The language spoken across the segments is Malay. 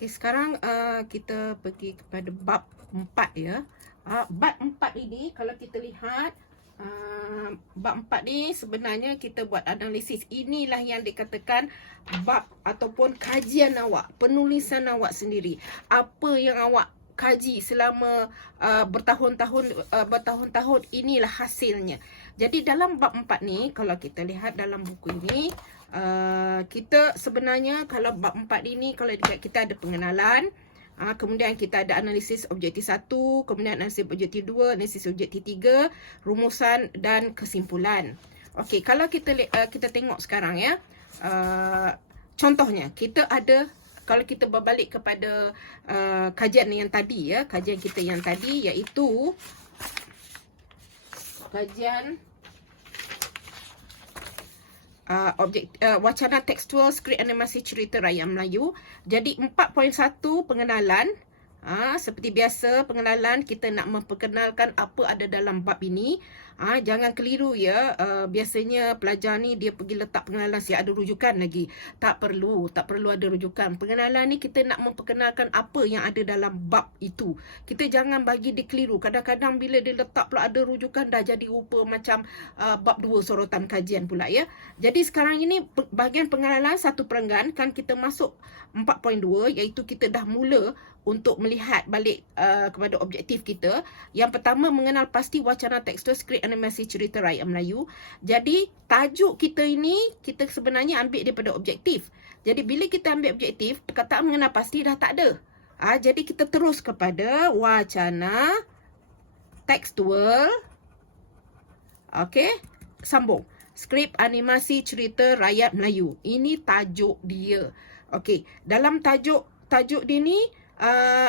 Okey, sekarang kita pergi kepada bab 4 ya. Bab 4 ini kalau kita lihat bab 4 ni sebenarnya kita buat analisis. Inilah yang dikatakan bab ataupun kajian awak, penulisan awak sendiri. Apa yang awak kaji selama bertahun-tahun inilah hasilnya. Jadi dalam bab 4 ni kalau kita lihat dalam buku ini, kita sebenarnya kalau bab 4 ini, kalau kita ada pengenalan, kemudian kita ada analisis objektif 1, kemudian analisis objektif 2, analisis objektif 3, rumusan dan kesimpulan. Okey, kalau kita tengok sekarang ya, contohnya kita ada, kalau kita berbalik kepada kajian yang tadi ya, kajian kita yang tadi iaitu kajian wacana tekstual skrip animasi cerita rakyat Melayu. Jadi 4.1 pengenalan. Seperti biasa pengenalan, kita nak memperkenalkan apa ada dalam bab ini. Jangan keliru ya. Biasanya pelajar ni dia pergi letak pengenalan siap ada rujukan lagi. Tak perlu ada rujukan. Pengenalan ni kita nak memperkenalkan apa yang ada dalam bab itu. Kita jangan bagi dia keliru. Kadang-kadang bila dia letak pula ada rujukan, dah jadi rupa macam bab 2 sorotan kajian pula ya. Jadi sekarang ini bahagian pengenalan satu perenggan, kan kita masuk 4.2 iaitu kita dah mula untuk melihat balik kepada objektif kita. Yang pertama, mengenal pasti wacana tekstual skrip animasi cerita rakyat Melayu. Jadi tajuk kita ini kita sebenarnya ambil daripada objektif. Jadi bila kita ambil objektif, perkataan mengenal pasti dah tak ada. Jadi kita terus kepada wacana tekstual. Okey, sambung. Skrip animasi cerita rakyat Melayu. Ini tajuk dia. Okey, dalam tajuk dia ni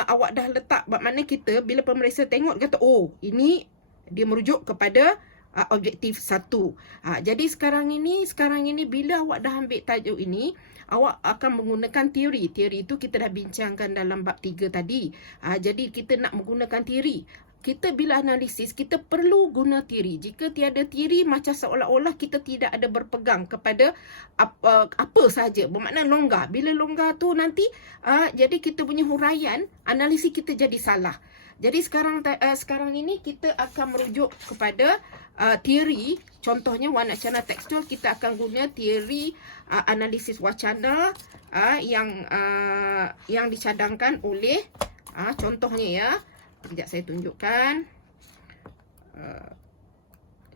awak dah letak, maknanya kita bila pemeriksa tengok kata, oh ini dia merujuk kepada objektif 1. Jadi sekarang ini bila awak dah ambil tajuk ini, awak akan menggunakan teori. Teori itu kita dah bincangkan dalam bab 3 tadi. Jadi kita nak menggunakan teori. Kita bila analisis, kita perlu guna teori. Jika tiada teori, macam seolah-olah kita tidak ada berpegang kepada apa sahaja. Bermakna longgar. Bila longgar tu nanti, jadi kita punya huraian, analisis kita jadi salah. Jadi sekarang ini kita akan merujuk kepada teori. Contohnya wacana tekstual, kita akan guna teori analisis wacana yang dicadangkan oleh, contohnya ya. Sekejap saya tunjukkan.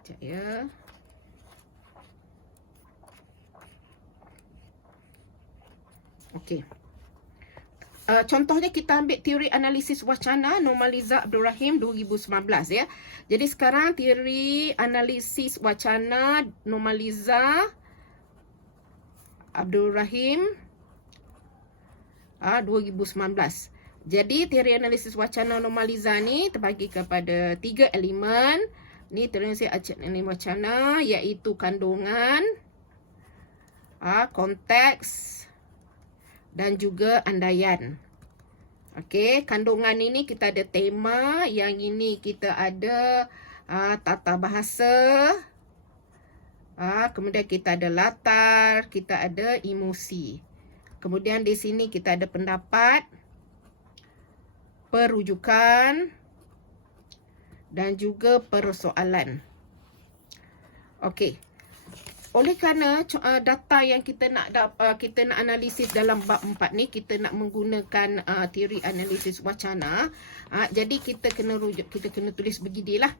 Sekejap ya. Okey. Contohnya kita ambil teori analisis wacana Normaliza Abdul Rahim 2019 ya. Jadi sekarang teori analisis wacana Normaliza Abdul Rahim 2019. Jadi teori analisis wacana normaliza ni terbagi kepada 3 elemen. Ni teori analisis wacana iaitu kandungan, konteks dan juga andaian. Okey, kandungan ini kita ada tema, yang ini kita ada tata bahasa. Kemudian kita ada latar, kita ada emosi. Kemudian di sini kita ada pendapat, perujukan dan juga persoalan. Okey. Oleh kerana data yang kita nak analisis dalam bab 4 ni, kita nak menggunakan teori analisis wacana. Jadi kita kena tulis beginilah.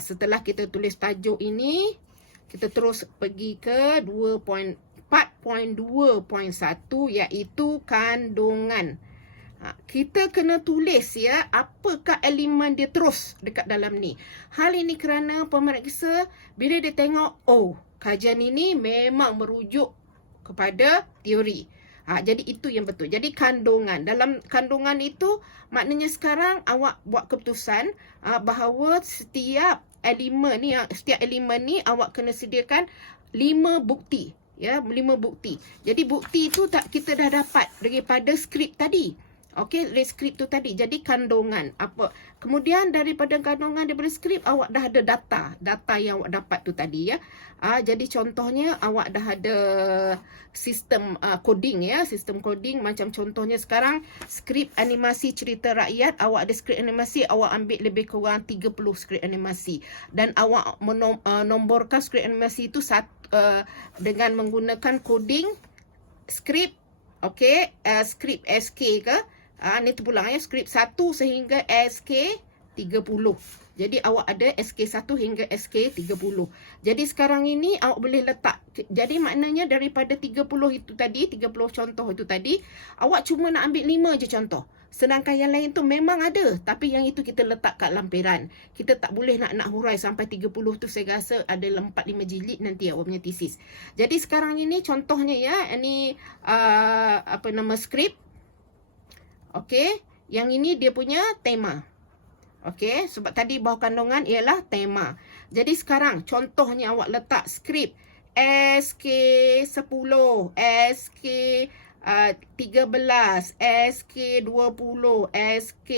Setelah kita tulis tajuk ini, kita terus pergi ke 4.2.1 iaitu kandungan. Kita kena tulis ya, apakah elemen dia terus dekat dalam ni. Hal ini kerana pemeriksa bila dia tengok, oh kajian ini memang merujuk kepada teori. Jadi itu yang betul. Jadi kandungan. Dalam kandungan itu maknanya sekarang awak buat keputusan bahawa setiap elemen ni awak kena sediakan 5 bukti. Ya, 5 bukti. Jadi bukti itu kita dah dapat daripada skrip tadi. Okey, dari skrip tu tadi. Jadi kandungan apa. Kemudian daripada kandungan daripada skrip, awak dah ada data yang awak dapat tu tadi ya. Jadi contohnya awak dah ada sistem coding ya, sistem coding macam contohnya sekarang skrip animasi cerita rakyat, awak ada skrip animasi, awak ambil lebih kurang 30 skrip animasi dan awak menomborkan skrip animasi itu dengan menggunakan coding skrip. Okey, skrip SK ke? Ni terpulang ya, skrip 1 sehingga SK 30. Jadi awak ada SK 1 hingga SK 30. Jadi sekarang ini awak boleh letak. Jadi maknanya daripada 30 itu tadi, 30 contoh itu tadi, awak cuma nak ambil 5 je contoh. Sedangkan yang lain tu memang ada, tapi yang itu kita letak kat lampiran. Kita tak boleh nak hurai sampai 30 tu, saya rasa ada 4-5 jilid nanti awak punya tesis. Jadi sekarang ini contohnya ya, ini skrip. Okey, yang ini dia punya tema. Okey, sebab tadi bawah kandungan ialah tema. Jadi sekarang contohnya awak letak skrip SK10, SK 13, SK 20, SK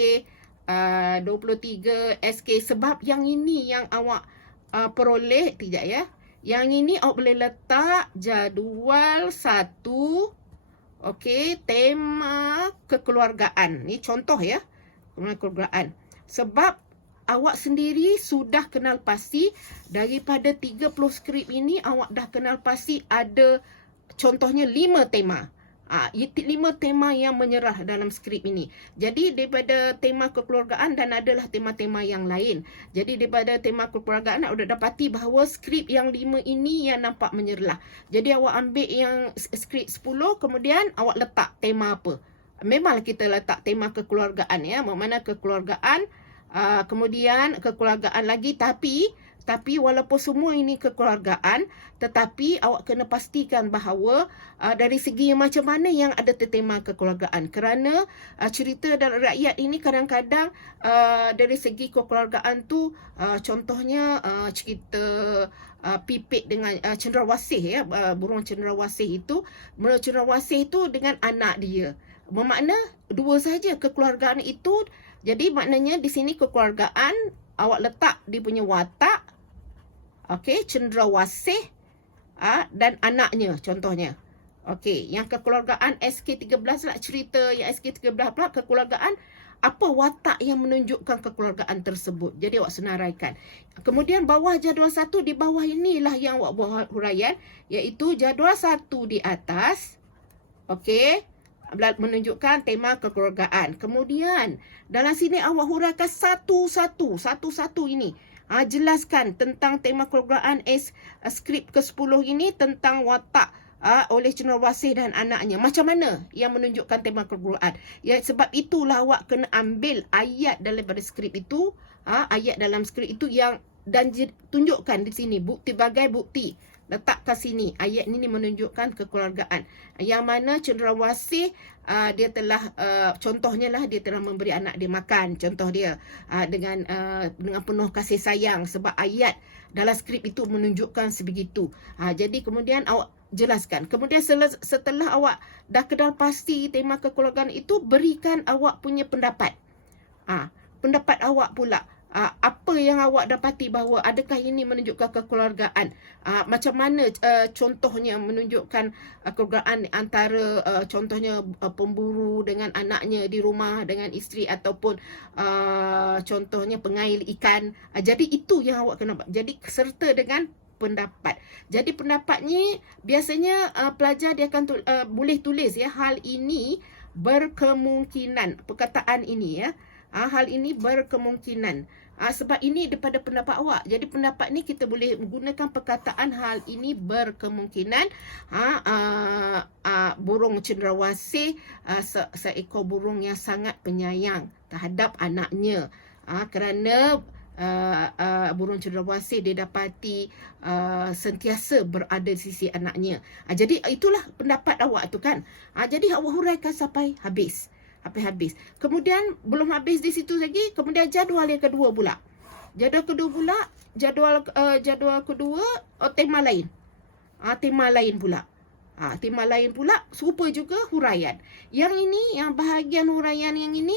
23, SK, sebab yang ini yang awak peroleh, tidak ya. Yang ini awak boleh letak jadual 1. Okey, tema kekeluargaan. Ni contoh ya, tema kekeluargaan. Sebab awak sendiri sudah kenal pasti daripada 30 skrip ini, awak dah kenal pasti ada contohnya 5 tema. 5 tema yang menyerah dalam skrip ini. Jadi daripada tema kekeluargaan dan adalah tema-tema yang lain. Jadi daripada tema kekeluargaan awak dah dapati bahawa skrip yang 5 ini yang nampak menyerah. Jadi awak ambil yang skrip 10, kemudian awak letak tema apa. Memang kita letak tema kekeluargaan ya, mana kekeluargaan, kemudian kekeluargaan lagi, tapi walaupun semua ini kekeluargaan, tetapi awak kena pastikan bahawa dari segi macam mana yang ada tema kekeluargaan. Kerana cerita dan rakyat ini kadang-kadang dari segi kekeluargaan tu, contohnya cerita pipit dengan cenderawasih ya, burung cenderawasih itu, cenderawasih itu dengan anak dia. Bermakna dua saja kekeluargaan itu. Jadi maknanya di sini kekeluargaan awak letak dia punya watak. Okey, cenderawasih dan anaknya contohnya. Okey, yang kekeluargaan SK13 lah, cerita yang SK13 pula kekeluargaan, apa watak yang menunjukkan kekeluargaan tersebut. Jadi awak senaraikan. Kemudian bawah jadual 1, di bawah inilah yang awak buat huraian, iaitu jadual 1 di atas. Okey, menunjukkan tema kekeluargaan. Kemudian dalam sini awak huraikan satu-satu ini. Jelaskan tentang tema kekeluargaan skrip ke-10 ini, tentang watak oleh cenderawasih dan anaknya. Macam mana yang menunjukkan tema kekeluargaan. Ya, sebab itulah awak kena ambil ayat daripada skrip itu, ayat dalam skrip itu yang dan tunjukkan di sini bukti, bagai bukti. Letak kat sini. Ayat ini menunjukkan kekeluargaan. Yang mana cenderawasih dia telah contohnya lah, dia telah memberi anak dia makan. Contoh dia dengan penuh kasih sayang. Sebab ayat dalam skrip itu menunjukkan sebegitu. Jadi kemudian awak jelaskan. Kemudian setelah awak dah kenal pasti tema kekeluargaan itu, berikan awak punya pendapat. Pendapat awak pula. Apa yang awak dapati bahawa adakah ini menunjukkan kekeluargaan? Macam mana contohnya menunjukkan kekeluargaan antara contohnya pemburu dengan anaknya di rumah dengan isteri, ataupun contohnya pengail ikan. Jadi itu yang awak kena. Jadi serta dengan pendapat. Jadi pendapatnya biasanya pelajar dia akan boleh tulis ya, hal ini berkemungkinan, perkataan ini ya. Hal ini berkemungkinan. Sebab ini daripada pendapat awak. Jadi pendapat ni kita boleh menggunakan perkataan hal ini berkemungkinan. Burung cenderawasih seekor burung yang sangat penyayang terhadap anaknya. Kerana burung cenderawasih dia dapati sentiasa berada di sisi anaknya. Jadi itulah pendapat awak tu kan. Jadi awak huraikan sampai habis. Habis. Kemudian belum habis di situ lagi, kemudian jadual yang kedua pula. Jadual kedua tema lain. Tema lain pula. Tema lain pula serupa juga huraian. Yang ini, yang bahagian huraian yang ini,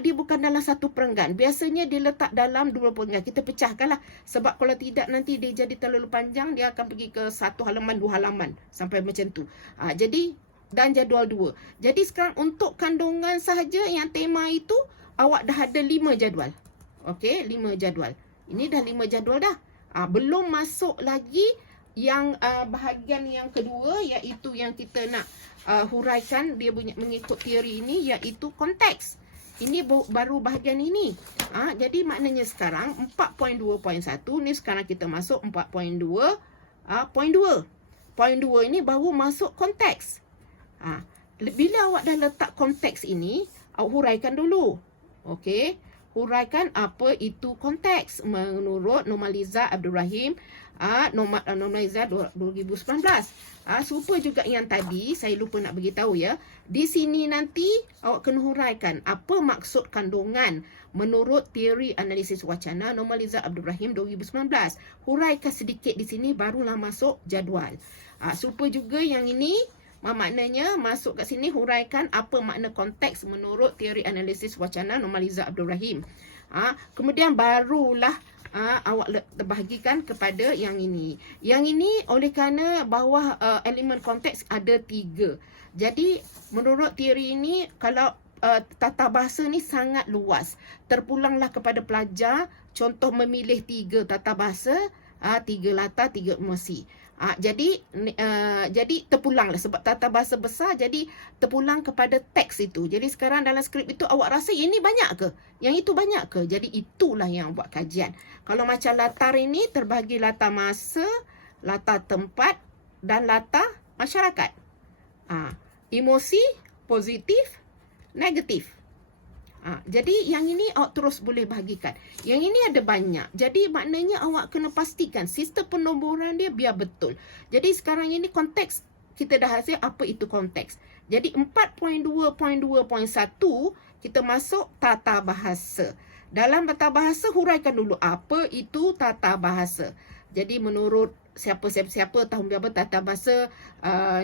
dia bukan dalam satu perenggan. Biasanya dia letak dalam dua perenggan. Kita pecahkanlah. Sebab kalau tidak nanti dia jadi terlalu panjang, dia akan pergi ke satu halaman, dua halaman. Sampai macam tu. Jadi, dan jadual 2. Jadi sekarang untuk kandungan sahaja yang tema itu, awak dah ada 5 jadual. Okey, 5 jadual. Ini dah 5 jadual dah. Belum masuk lagi yang bahagian yang kedua, iaitu yang kita nak huraikan dia mengikut teori ini, iaitu konteks. Ini baru bahagian ini. Jadi maknanya sekarang 4.2.1 ni sekarang kita masuk 4.2.2. Point 2 ini baru masuk konteks. Bila awak dah letak konteks ini, awak huraikan dulu. Okey, huraikan apa itu konteks menurut Nurmaliza Abdul Rahim, Nurmaliza 2019. Serupa juga yang tadi, saya lupa nak beritahu ya. Di sini nanti awak kena huraikan apa maksud kandungan menurut teori analisis wacana Nurmaliza Abdul Rahim 2019. Huraikan sedikit di sini barulah masuk jadual. Serupa juga yang ini, maknanya masuk kat sini huraikan apa makna konteks menurut teori analisis wacana Nurmaliza Abdul Rahim. Kemudian barulah awak terbahagikan kepada yang ini. Yang ini oleh kerana bawah elemen konteks ada 3. Jadi menurut teori ini, kalau tata bahasa ni sangat luas. Terpulanglah kepada pelajar contoh memilih 3 tata bahasa, 3 latar, 3 emosi. Jadi terpulanglah sebab tata bahasa besar, jadi terpulang kepada teks itu. Jadi sekarang dalam skrip itu awak rasa ini banyak ke? Yang itu banyak ke? Jadi itulah yang buat kajian. Kalau macam latar ini terbahagi latar masa, latar tempat dan latar masyarakat. Emosi, positif, negatif. Jadi yang ini awak terus boleh bahagikan. Yang ini ada banyak. Jadi maknanya awak kena pastikan sistem penomboran dia biar betul. Jadi sekarang ini konteks, kita dah hasil apa itu konteks. Jadi 4.2.2.1 kita masuk tata bahasa. Dalam tata bahasa huraikan dulu apa itu tata bahasa. Jadi menurut siapa tahun berapa tata bahasa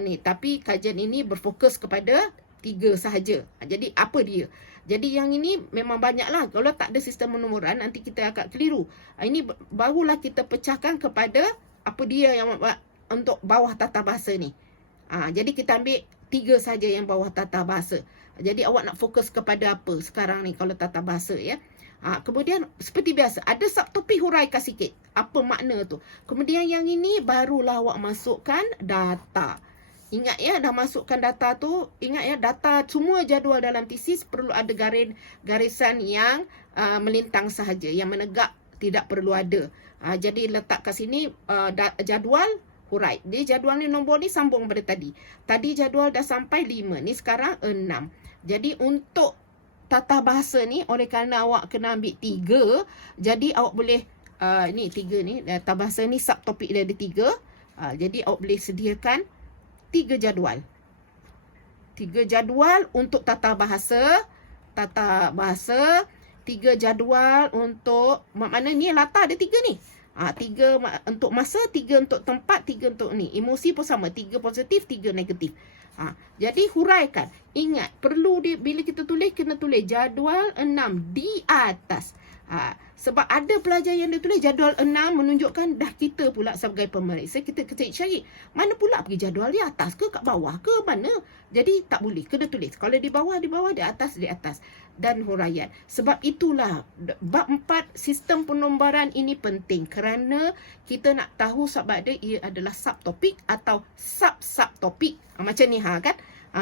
ni, tapi kajian ini berfokus kepada 3 sahaja. Jadi apa dia? Jadi yang ini memang banyaklah. Kalau tak ada sistem penomoran, nanti kita akan keliru. Ini barulah kita pecahkan kepada apa dia yang untuk bawah tata bahasa ni. Jadi kita ambil 3 saja yang bawah tata bahasa. Jadi awak nak fokus kepada apa sekarang ni kalau tata bahasa ya. Kemudian seperti biasa ada subtopik huraikan sikit. Apa makna tu? Kemudian yang ini barulah awak masukkan data. Ingat ya, dah masukkan data tu. Ingat ya, data semua jadual dalam tesis perlu ada garisan yang melintang sahaja. Yang menegak tidak perlu ada. Jadi letak kat sini jadual hurai. Jadi jadual ni nombor ni sambung pada tadi. Tadi jadual dah sampai 5. Ni sekarang 6. Jadi untuk tata bahasa ni, oleh kerana awak kena ambil 3. Jadi awak boleh, ni 3 ni. Tata bahasa ni subtopik dia ada 3. Jadi awak boleh sediakan 3 jadual. 3 jadual untuk tata bahasa. 3 jadual untuk, maknanya ni latar ada 3 ni. 3 untuk masa, 3 untuk tempat, 3 untuk ni. Emosi pun sama, 3 positif, 3 negatif. Jadi huraikan. Ingat, perlu bila kita tulis, kena tulis jadual 6 di atas. Sebab ada pelajar yang dia tulis jadual 6 menunjukkan dah kita pula sebagai pemeriksa, kita cari mana pula pergi jadual di atas ke kat bawah ke mana. Jadi tak boleh, kena tulis. Kalau di bawah, di atas. Dan huraian. Sebab itulah bab 4 sistem penomboran ini penting kerana kita nak tahu sebab ia adalah subtopik atau sub-subtopik. Macam ni kan.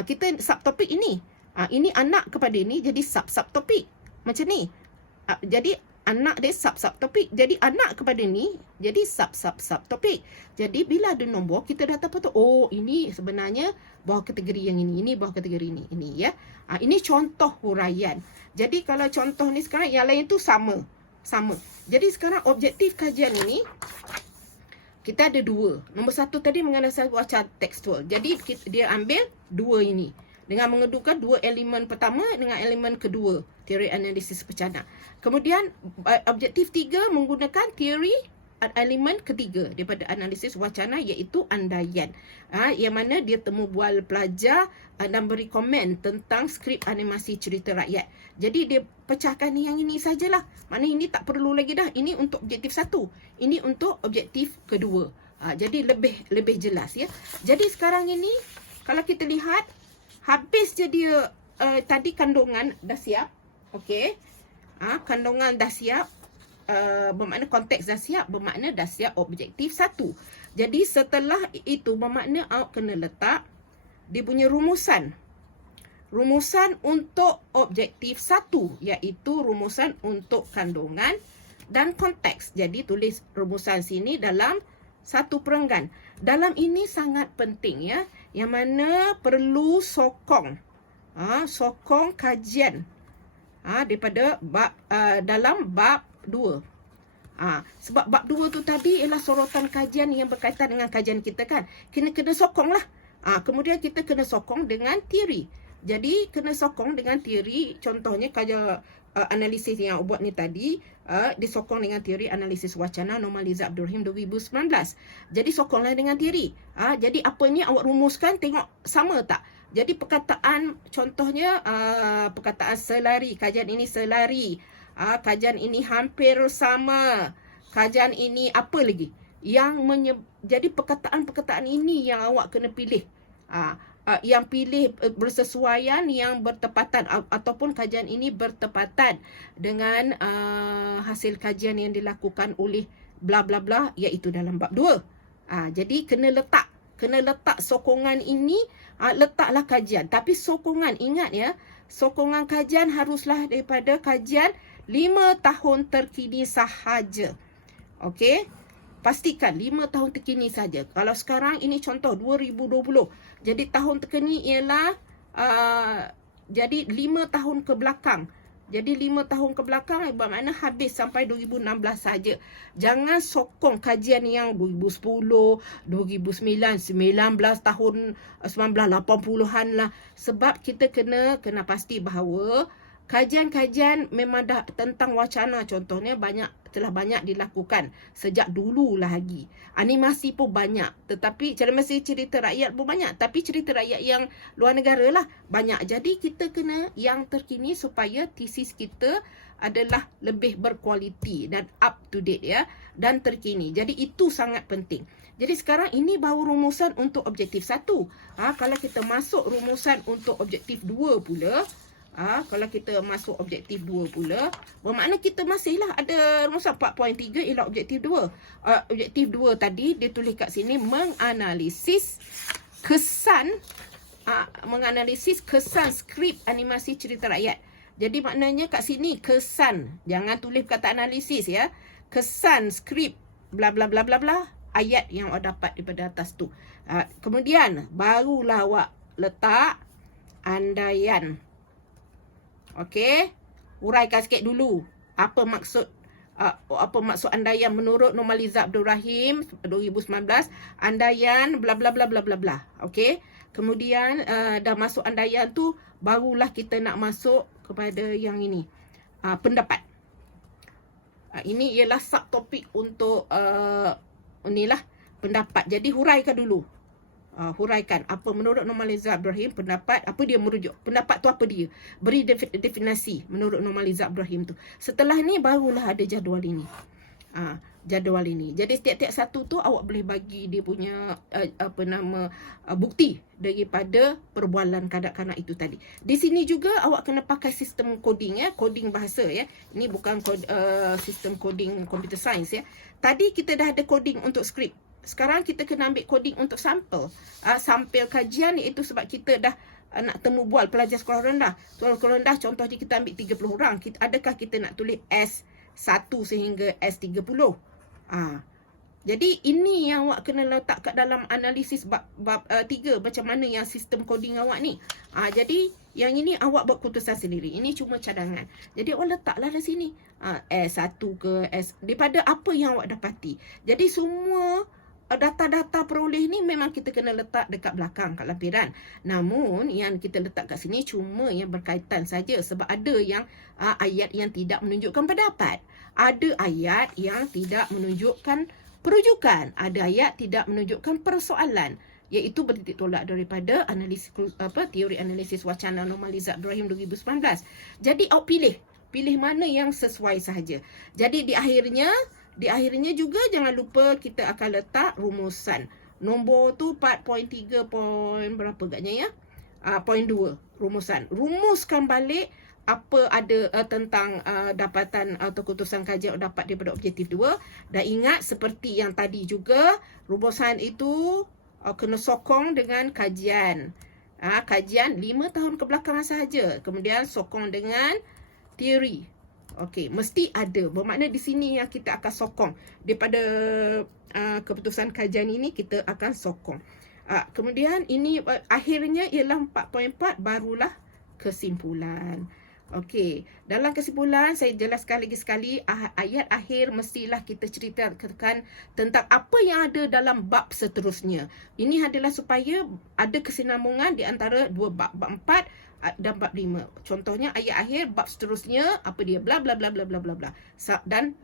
Kita subtopik ini. Ini anak kepada ini jadi sub-subtopik. Macam ni. Jadi anak dia sub-subtopik. Jadi anak kepada ni jadi sub-subtopik. Jadi bila ada nombor, kita dah tahu tu, oh ini sebenarnya bawah kategori yang ini bawah kategori ini ya. Ini contoh huraian. Jadi kalau contoh ni sekarang, yang lain tu sama. Jadi sekarang objektif kajian ini kita ada 2. Nombor 1 tadi mengenai wacana tekstual. Jadi dia ambil 2 ini dengan mengedukan 2 elemen pertama dengan elemen kedua, teori analisis wacana. Kemudian objektif 3 menggunakan teori elemen ketiga daripada analisis wacana, iaitu andaian. Yang mana dia temu bual pelajar dan beri komen tentang skrip animasi cerita rakyat. Jadi dia pecahkan yang ini sajalah. Mana ini tak perlu lagi dah. Ini untuk objektif 1. Ini untuk objektif kedua. Jadi lebih jelas ya. Jadi sekarang ini kalau kita lihat, habis je dia tadi kandungan dah siap. Okey. Kandungan dah siap. Bermakna konteks dah siap, bermakna dah siap objektif 1. Jadi setelah itu bermakna awak kena letak dia punya rumusan. Rumusan untuk objektif 1, iaitu rumusan untuk kandungan dan konteks. Jadi tulis rumusan sini dalam satu perenggan. Dalam ini sangat penting ya, yang mana perlu sokong sokong kajian daripada bab dalam bab 2. Sebab bab 2 tu tadi ialah sorotan kajian yang berkaitan dengan kajian kita kan. Kena sokong lah. Kemudian kita kena sokong dengan teori. Jadi kena sokong dengan teori. Contohnya kajian analisis yang buat ni tadi, disokong dengan teori analisis wacana Nurmaliza Abdul Rahim 2019. Jadi sokonglah dengan teori. Jadi apa ni awak rumuskan, tengok sama tak. Jadi perkataan, contohnya perkataan selari, kajian ini selari, kajian ini hampir sama, kajian ini apa lagi yang jadi perkataan-perkataan ini yang awak kena pilih. Yang pilih bersesuaian, yang bertepatan, ataupun kajian ini bertepatan dengan hasil kajian yang dilakukan oleh bla bla bla, iaitu dalam bab 2. Jadi kena letak sokongan ini, letaklah kajian. Tapi sokongan, ingat ya, sokongan kajian haruslah daripada kajian 5 tahun terkini sahaja. Okey? Pastikan 5 tahun terkini saja. Kalau sekarang ini contoh 2020. Jadi tahun terkini ialah jadi 5 tahun ke belakang. Jadi 5 tahun ke belakang bermakna habis sampai 2016 saja. Jangan sokong kajian yang 2010, 2009, 19 tahun 1980-an lah. Sebab kita kena pasti bahawa kajian-kajian memang dah tentang wacana, contohnya telah banyak dilakukan sejak dulu lagi. Animasi pun banyak, tetapi animasi cerita rakyat pun banyak, tapi cerita rakyat yang luar negara lah banyak. Jadi kita kena yang terkini supaya tesis kita adalah lebih berkualiti dan up to date ya, dan terkini. Jadi itu sangat penting. Jadi sekarang ini baru rumusan untuk objektif 1. Kalau kita masuk rumusan untuk objektif 2 pula, kalau kita masuk objektif 2 pula, bermakna kita masihlah ada rumusan 4.3 ialah objektif 2. Objektif 2 tadi dia tulis kat sini menganalisis kesan skrip animasi cerita rakyat. Jadi maknanya kat sini kesan, jangan tulis kata analisis ya. Kesan skrip bla bla bla bla bla ayat yang awak dapat daripada atas tu. Kemudian barulah awak letak andaian. Okey, uraikan sikit dulu apa maksud andaian menurut Nurmaliza Abdul Rahim 2019, andaian bla bla bla bla bla bla. Okey, kemudian dah masuk andaian tu, barulah kita nak masuk kepada yang ini, pendapat. Ini ialah subtopik untuk inilah pendapat. Jadi huraikan dulu. Huraikan apa menurut Nurmaliza Abdul Rahim, pendapat apa dia merujuk, pendapat tu apa dia, beri definisi menurut Nurmaliza Abdul Rahim tu. Setelah ni barulah ada jadual ini. Jadual ini. Jadi setiap-tiap satu tu awak boleh bagi dia punya bukti daripada perbualan kanak-kanak itu tadi. Di sini juga awak kena pakai sistem coding ya, coding bahasa ya. Ini bukan sistem coding computer science ya. Tadi kita dah ada coding untuk skrip. Sekarang kita kena ambil coding untuk sampel. Sampel kajian, iaitu sebab kita dah nak temu bual pelajar sekolah rendah. Sekolah rendah contohnya kita ambil 30 orang. Adakah kita nak tulis S1 sehingga S30? Jadi ini yang awak kena letak kat dalam analisis bab 3. Macam mana yang sistem coding awak ni. Jadi yang ini awak buat keputusan sendiri. Ini cuma cadangan. Jadi awak letaklah di sini. S1 ke S, daripada apa yang awak dapati. Jadi semua data-data peroleh ni memang kita kena letak dekat belakang kat lampiran. Namun yang kita letak kat sini cuma yang berkaitan saja, sebab ada yang ayat yang tidak menunjukkan pendapat. Ada ayat yang tidak menunjukkan perujukan, ada ayat tidak menunjukkan persoalan, iaitu bertitik tolak daripada teori analisis wacana anomali Zat Ibrahim 2019. Jadi awak pilih mana yang sesuai sahaja. Jadi di akhirnya juga jangan lupa kita akan letak rumusan. Nombor tu 4.3 berapa agaknya ya? Point 2 rumusan. Rumuskan balik apa ada tentang dapatan atau keputusan kajian dapat daripada objektif 2. Dan ingat seperti yang tadi juga, rumusan itu kena sokong dengan kajian. Kajian 5 tahun kebelakangan sahaja. Kemudian sokong dengan teori. Okey, mesti ada. Bermakna di sini yang kita akan sokong. Daripada keputusan kajian ini kita akan sokong. Kemudian ini akhirnya ialah 4.4 barulah kesimpulan. Okey, dalam kesimpulan saya jelaskan lagi sekali, ayat akhir mestilah kita ceritakan tentang apa yang ada dalam bab seterusnya. Ini adalah supaya ada kesinambungan di antara dua bab 4 dan bab 5. Contohnya ayat akhir bab seterusnya apa dia, bla bla bla bla bla bla bla, dan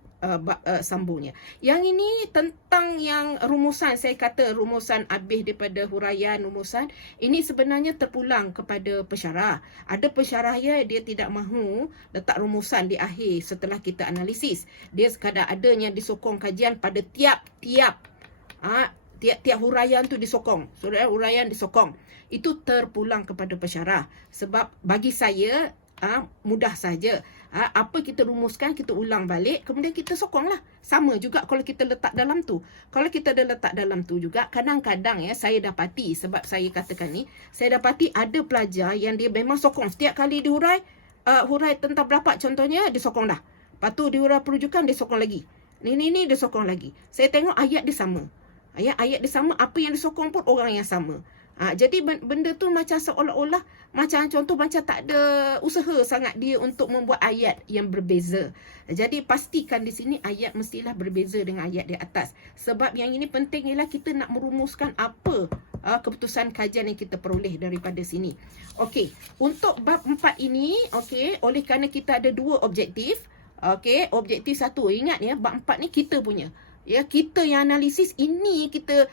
sambungnya. Yang ini tentang yang rumusan, saya kata rumusan habis daripada huraian rumusan, ini sebenarnya terpulang kepada pensyarah. Ada pensyarah dia tidak mahu letak rumusan di akhir setelah kita analisis. Dia sekadar adanya disokong kajian pada tiap-tiap huraian tu disokong. Huraian disokong. Itu terpulang kepada pensyarah. Sebab bagi saya mudah saja. Apa kita rumuskan, kita ulang balik, kemudian kita sokonglah. Sama juga kalau kita letak dalam tu. Kalau kita dah letak dalam tu juga, kadang-kadang ya saya dapati, sebab saya katakan ni, saya dapati ada pelajar yang dia memang sokong. Setiap kali dihurai, hurai tentang berapa contohnya, dia sokong dah. Lepas tu dihurai perujukan, dia sokong lagi. Ni dia sokong lagi. Saya tengok ayat dia sama. Ayat dia sama, apa yang disokong pun orang yang sama. Jadi benda tu macam seolah-olah macam contoh macam tak ada usaha sangat dia untuk membuat ayat yang berbeza. Jadi pastikan di sini ayat mestilah berbeza dengan ayat di atas. Sebab yang ini penting ialah kita nak merumuskan apa keputusan kajian yang kita peroleh daripada sini. Okey, untuk bab 4 ini, okey, oleh kerana kita ada dua objektif. Okey, objektif 1. Ingat ya, bab 4 ni kita punya. Ya, kita yang analisis ini kita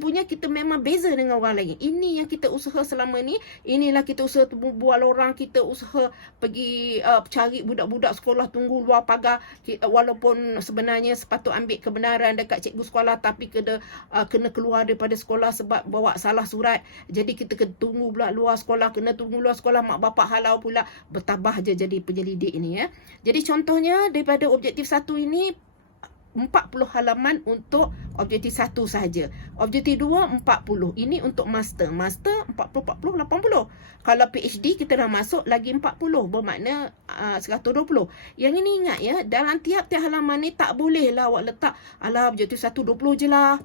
punya, kita memang beza dengan orang lain. Ini yang kita usaha selama ni. Inilah kita usaha buat orang, kita usaha pergi cari budak-budak sekolah tunggu luar pagar. Walaupun sebenarnya sepatut ambil kebenaran dekat cikgu sekolah, tapi kena keluar daripada sekolah sebab bawa salah surat. Jadi kita kena tunggu pula luar sekolah, mak bapak halau pula. Bertabah je jadi penyelidik ni ya. Jadi contohnya daripada objektif 1 ini 40 halaman untuk objektif 1 sahaja. Objektif 2 40. Ini untuk master. Master 40, 80. Kalau PhD kita dah masuk lagi 40. Bermakna 120. Yang ini ingat ya, dalam tiap-tiap halaman ni tak boleh lah awak letak objektif 1 20 je lah.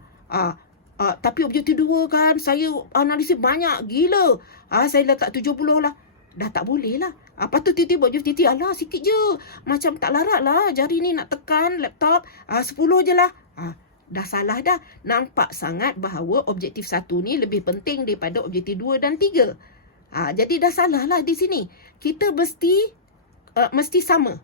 Tapi objektif 2 kan saya analisis banyak gila. Saya letak 70 lah. Dah tak boleh lah. Lepas tu tiba-tiba objektif alah sikit je. Macam tak larat lah. Jari ni nak tekan laptop. 10 je lah. Dah salah dah. Nampak sangat bahawa objektif 1 ni lebih penting daripada objektif 2 dan 3. Jadi dah salah lah di sini. Kita mesti sama.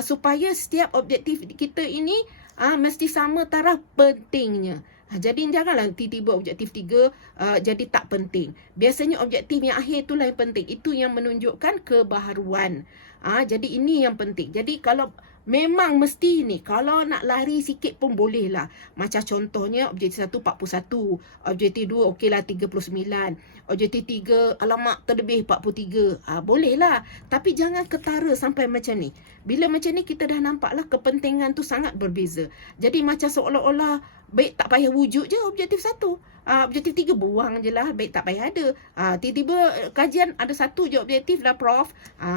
Supaya setiap objektif kita ini mesti sama taraf pentingnya. Jadi janganlah tiba-tiba objektif 3 jadi tak penting. Biasanya objektif yang akhir itulah yang penting. Itu yang menunjukkan kebaharuan. Jadi ini yang penting. Jadi kalau memang mesti ni, kalau nak lari sikit pun boleh lah. Macam contohnya objektif 1 41, objektif 2 okeylah 39, objektif 3 alamak terlebih 43. Boleh lah. Tapi jangan ketara sampai macam ni. Bila macam ni kita dah nampaklah kepentingan tu sangat berbeza. Jadi macam seolah-olah baik tak payah wujud je objektif 1. Objektif 3 buang je lah, baik tak payah ada. Tiba-tiba kajian ada 1 je objektif lah Prof.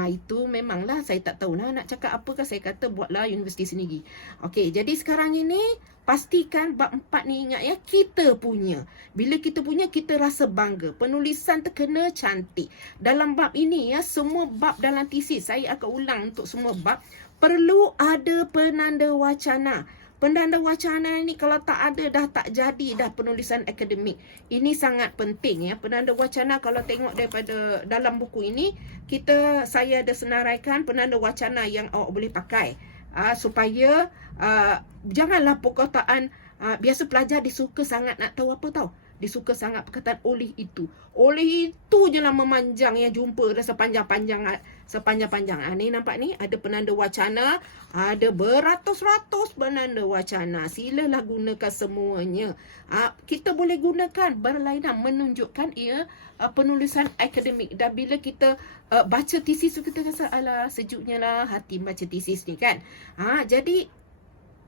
Itu memanglah saya tak tahulah nak cakap apakah, saya kata buatlah universiti sendiri. Okey, jadi sekarang ini pastikan bab 4 ni ingat ya, kita punya. Bila kita punya, kita rasa bangga. Penulisan terkena cantik. Dalam bab ini ya, semua bab dalam tesis, saya akan ulang untuk semua bab, perlu ada penanda wacana. Penanda wacana ni kalau tak ada dah tak jadi dah penulisan akademik. Ini sangat penting ya. Penanda wacana kalau tengok daripada dalam buku ini, saya ada senaraikan penanda wacana yang awak boleh pakai. Supaya janganlah perkataan biasa pelajar disuka sangat nak tahu apa tahu. Disuka sangat perkataan oleh itu. Oleh itu je lah memanjang yang jumpa dah sepanjang-panjang. Ni nampak ni ada penanda wacana, ada beratus-ratus penanda wacana. Silalah gunakan semuanya. Kita boleh gunakan berlainan menunjukkan ia penulisan akademik. Dan bila kita baca tesis tu kita rasa alah sejuknya lah hati baca tesis ni kan. Jadi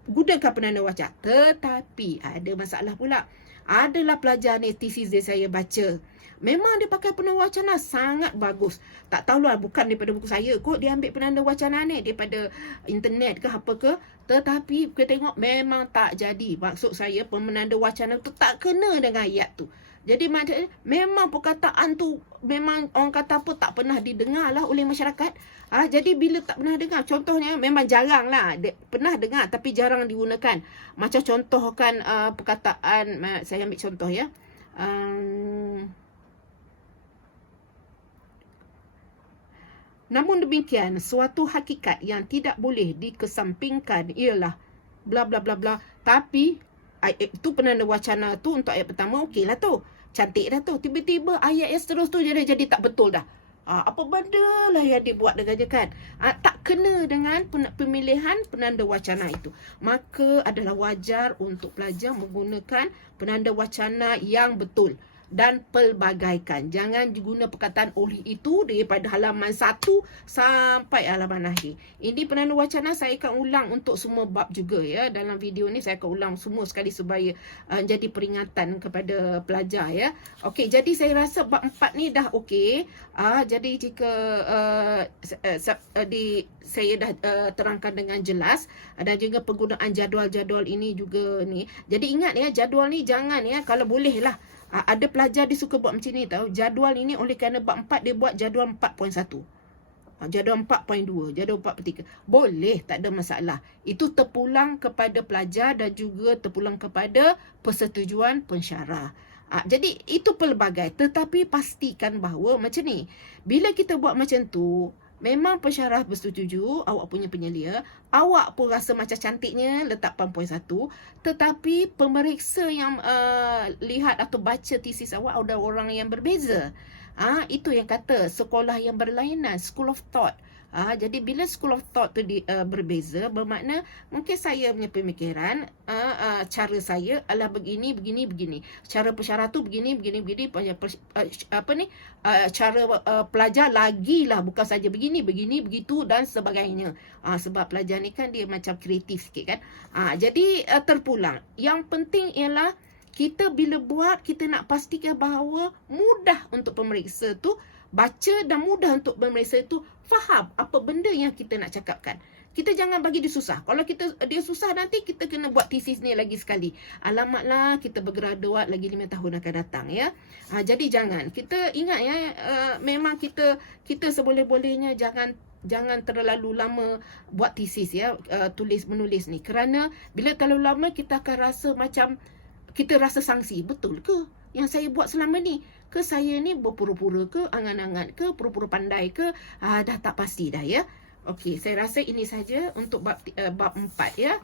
gunakan penanda wacana. Tetapi ada masalah pula. Adalah pelajar ni tesis dia saya baca. Memang dia pakai penanda wacana sangat bagus. Tak tahulah bukan daripada buku saya kot dia ambil penanda wacana ni daripada internet ke apa ke. Tetapi kita tengok memang tak jadi. Maksud saya penanda wacana tu tak kena dengan ayat tu. Jadi memang perkataan tu memang orang kata apa tak pernah didengar lah oleh masyarakat. Jadi bila tak pernah dengar, contohnya memang jarang lah. Pernah dengar tapi jarang digunakan. Macam contohkan perkataan, saya ambil contoh ya. Namun demikian, suatu hakikat yang tidak boleh dikesampingkan ialah bla bla bla bla. Tapi itu penanda wacana tu untuk ayat pertama okey lah tu. Cantik dah tu. Tiba-tiba ayat yang seterus tu jadi tak betul dah. Apa benda lah yang dibuat dengan tak kena dengan pemilihan penanda wacana itu. Maka adalah wajar untuk pelajar menggunakan penanda wacana yang betul dan pelbagaikan. Jangan guna perkataan oleh itu daripada halaman 1 sampai halaman akhir. Ini penanda wacana saya akan ulang untuk semua bab juga ya. Dalam video ni saya akan ulang semua sekali supaya jadi peringatan kepada pelajar ya. Okey, jadi saya rasa bab 4 ni dah okey. Jadi jika saya dah terangkan dengan jelas dan juga penggunaan jadual-jadual ini juga ni. Jadi ingat ya, jadual ni jangan ya, kalau boleh lah. Ada pelajar dia suka buat macam ni tahu. Jadual ini oleh kerana bab 4 dia buat jadual 4.1. Jadual 4.2, jadual 4.3. Boleh, tak ada masalah. Itu terpulang kepada pelajar dan juga terpulang kepada persetujuan pensyarah. Jadi itu pelbagai. Tetapi pastikan bahawa macam ni. Bila kita buat macam tu, memang pensyarah bersetuju, awak punya penyelia, awak pun rasa macam cantiknya letak 8.1, tetapi pemeriksa yang lihat atau baca tesis awak ada orang yang berbeza. Itu yang kata sekolah yang berlainan, school of thought. Jadi bila school of thought tu berbeza, bermakna mungkin saya punya pemikiran, cara saya adalah begini. Cara pensyarah tu begini. Cara pelajar lagilah bukan saja begini, begitu dan sebagainya. Sebab pelajar ni kan dia macam kreatif sikit kan. Jadi terpulang. Yang penting ialah kita bila buat, kita nak pastikan bahawa mudah untuk pemeriksa tu baca dan mudah untuk pemeriksa itu faham apa benda yang kita nak cakapkan. Kita jangan bagi dia susah. Kalau dia susah nanti kita kena buat tesis ni lagi sekali. Alamatlah kita bergraduat lagi 5 tahun akan datang ya. Jadi jangan. Kita ingat ya, memang kita seboleh-bolehnya jangan terlalu lama buat tesis ya, menulis ni. Kerana bila terlalu lama kita akan rasa macam kita rasa sangsi. Betul ke yang saya buat selama ni? Ke saya ni berpura-pura ke, angan-angan ke, pura-pura pandai ke? Dah tak pasti dah ya. Okey, saya rasa ini saja untuk bab 4 ya.